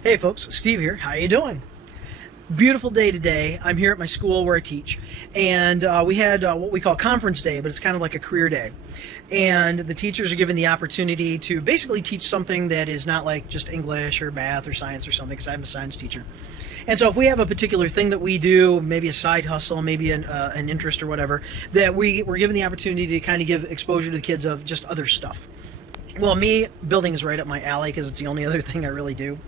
Hey folks, Steve here. How you doing? Beautiful day today. I'm here at my school where I teach, and we had what we call conference day, but it's kind of like a career day. And the teachers are given the opportunity to basically teach something that is not like just English or math or science or something, because I'm a science teacher. And so if we have a particular thing that we do, maybe a side hustle, maybe an interest or whatever, that we're given the opportunity to kind of give exposure to the kids of just other stuff. Well, me, building is right up my alley because it's the only other thing I really do.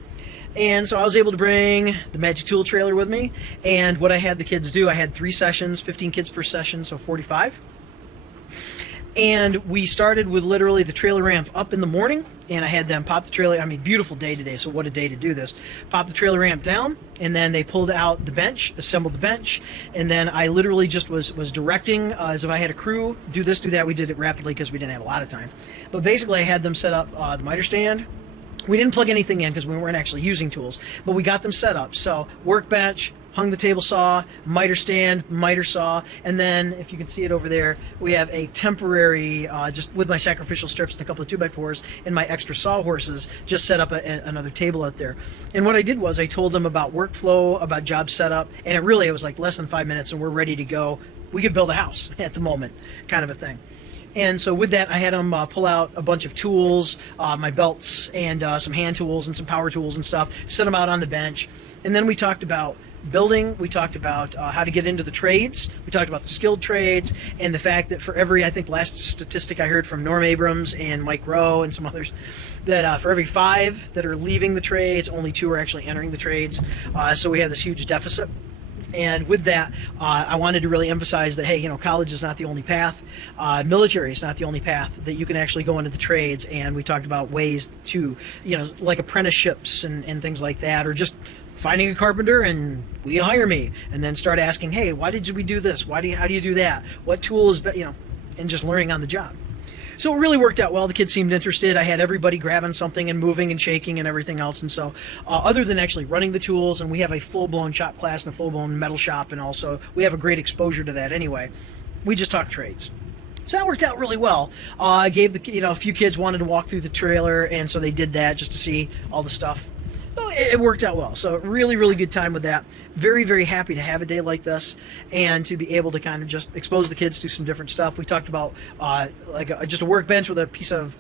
And so I was able to bring the Magic Tool trailer with me, and what I had the kids do, I had 3 sessions, 15 kids per session, so 45. And we started with literally the trailer ramp up in the morning, and I had them pop the trailer, beautiful day today, so what a day to do this. Pop the trailer ramp down, and then they pulled out the bench, assembled the bench, and then I literally just was directing, as if I had a crew, do this, do that. We did it rapidly because we didn't have a lot of time. But basically I had them set up the miter stand. We didn't plug anything in because we weren't actually using tools, but we got them set up. So workbench, hung the table saw, miter stand, miter saw, and then if you can see it over there, we have a temporary, just with my sacrificial strips and a couple of 2x4s and my extra sawhorses, just set up another table out there. And what I did was I told them about workflow, about job setup, and it was like less than 5 minutes and we're ready to go. We could build a house at the moment, kind of a thing. And so with that, I had them pull out a bunch of tools, my belts, and some hand tools and some power tools and stuff, set them out on the bench. And then we talked about building, we talked about how to get into the trades, we talked about the skilled trades, and the fact that for every, I think last statistic I heard from Norm Abrams and Mike Rowe and some others, that for every 5 that are leaving the trades, only 2 are actually entering the trades. So we have this huge deficit. And with that, I wanted to really emphasize that, hey, college is not the only path. Military is not the only path that you can actually go into the trades. And we talked about ways to, like apprenticeships and things like that, or just finding a carpenter and will you hire me? And then start asking, hey, why did we do this? How do you do that? What tool is, and just learning on the job. So it really worked out well. The kids seemed interested. I had everybody grabbing something and moving and shaking and everything else. And so other than actually running the tools, and we have a full-blown shop class and a full-blown metal shop, and also we have a great exposure to that anyway, we just talk trades. So that worked out really well. I gave a few kids wanted to walk through the trailer, and so they did that just to see all the stuff. So it worked out well. So really, really good time with that. Very, very happy to have a day like this and to be able to kind of just expose the kids to some different stuff. We talked about just a workbench with a piece of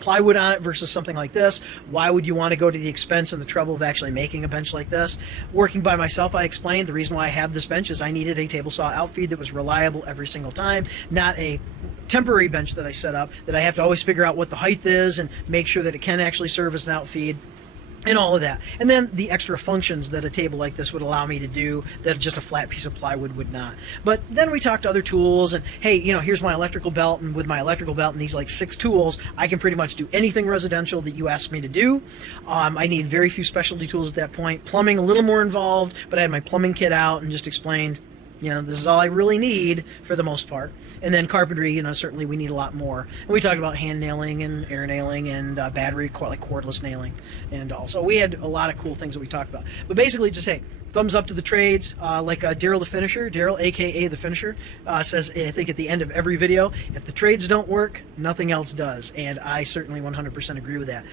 plywood on it versus something like this. Why would you want to go to the expense and the trouble of actually making a bench like this? Working by myself, I explained the reason why I have this bench is I needed a table saw outfeed that was reliable every single time, not a temporary bench that I set up that I have to always figure out what the height is and make sure that it can actually serve as an outfeed. And all of that. And then the extra functions that a table like this would allow me to do that just a flat piece of plywood would not. But then we talked other tools, and hey, here's my electrical belt, and with my electrical belt and these like 6 tools, I can pretty much do anything residential that you ask me to do. I need very few specialty tools at that point. Plumbing a little more involved, but I had my plumbing kit out and just explained, this is all I really need for the most part. And then carpentry, certainly we need a lot more. And we talked about hand nailing and air nailing and battery, like cordless nailing and all. So we had a lot of cool things that we talked about. But basically just, hey, thumbs up to the trades. Like Daryl the Finisher, Daryl, a.k.a. the Finisher, says, I think at the end of every video, if the trades don't work, nothing else does. And I certainly 100% agree with that.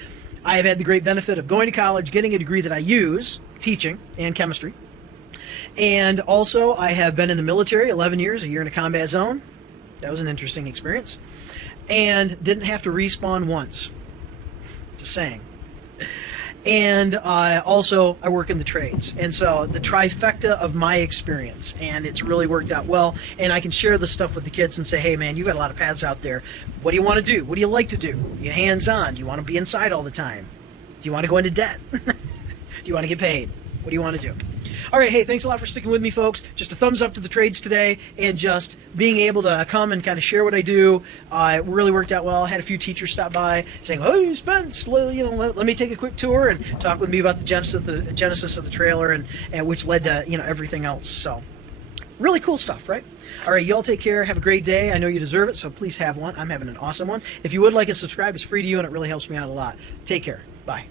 I have had the great benefit of going to college, getting a degree that I use, teaching and chemistry. And also, I have been in the military 11 years, a year in a combat zone. That was an interesting experience. And didn't have to respawn once. Just saying. And also, I work in the trades. And so, the trifecta of my experience. And it's really worked out well. And I can share this stuff with the kids and say, hey man, you got a lot of paths out there. What do you want to do? What do you like to do? Are you hands-on? Do you want to be inside all the time? Do you want to go into debt? Do you want to get paid? What do you want to do? All right, hey, thanks a lot for sticking with me, folks. Just a thumbs up to the trades today, and just being able to come and kind of share what I do. It really worked out well. I had a few teachers stop by saying, "Oh, Spence, let me take a quick tour and talk with me about the genesis of the trailer, and which led to everything else." So, really cool stuff, right? All right, you all take care. Have a great day. I know you deserve it, so please have one. I'm having an awesome one. If you would like to subscribe, it's free to you, and it really helps me out a lot. Take care. Bye.